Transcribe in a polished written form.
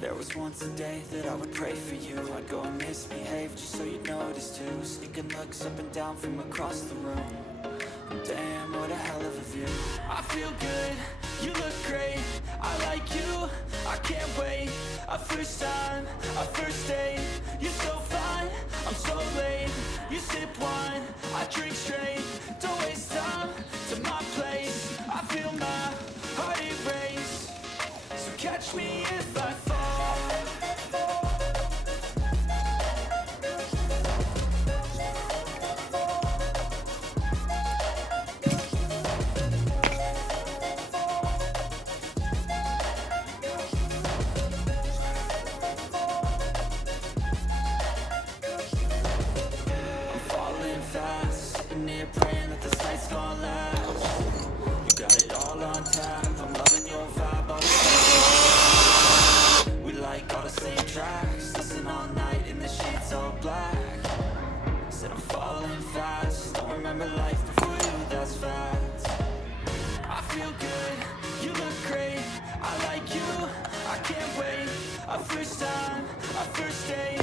There was once a day that I would pray for you. I'd go and misbehave just so you'd notice too. Sneaking looks up and down from across the room. Damn, what a hell of a view. I feel good, you look great. I like you, I can't wait. A first time, a first date. You're so fine, I'm so late. You sip wine, I drink straight. Don't waste time to my place. I feel my heart erase. So catch me if I fall. Praying that this night's gonna last. You got it all on tap. I'm loving your vibe, all the same. We like all the same tracks. Listen all night in the sheets all black. Said I'm falling fast. Don't remember life before you, that's fact. I feel good, you look great. I like you, I can't wait. A first time, a first date.